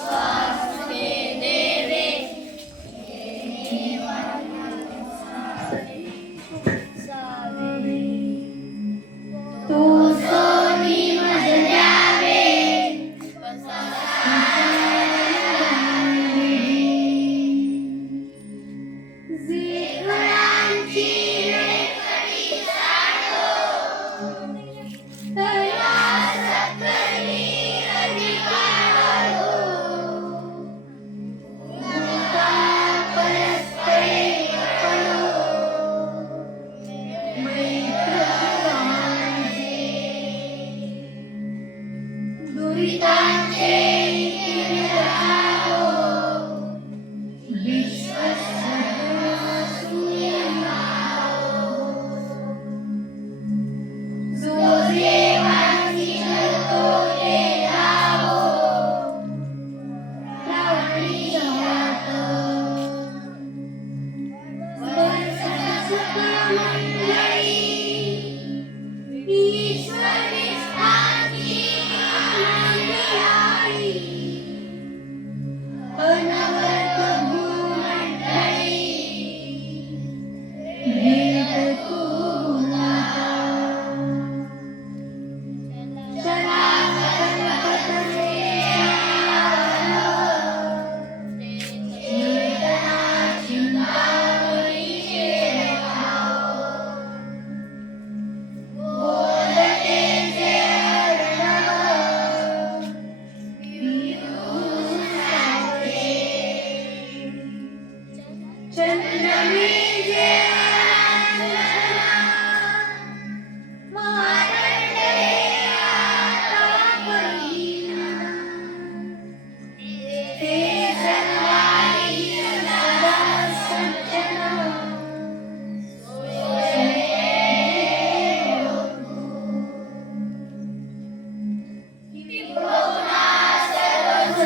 वासुदेवे तू Sony मज द्यावे जीवनांची रेखडी साडो तया सकली अधिकारो मुका परस्परे पणो दुरितांचे निराळो विश्वसर्वसूयमाओ जो देवांची तो ते राहो रावणी जात वर्षा शुक्ल मंडळी ईश्वरी स्थानची आनंदी अनवरत भूमंडळी भेट तू नाथा चलाकल्पतरुचे चेतना चिंतामणीचे बोधतेचे अर्णव विभूषण सावळे चंद्रमीचे लांछना मार्कंडेया तापहीना ते सर्वाणी सदा सज्जन किती भावना सर्व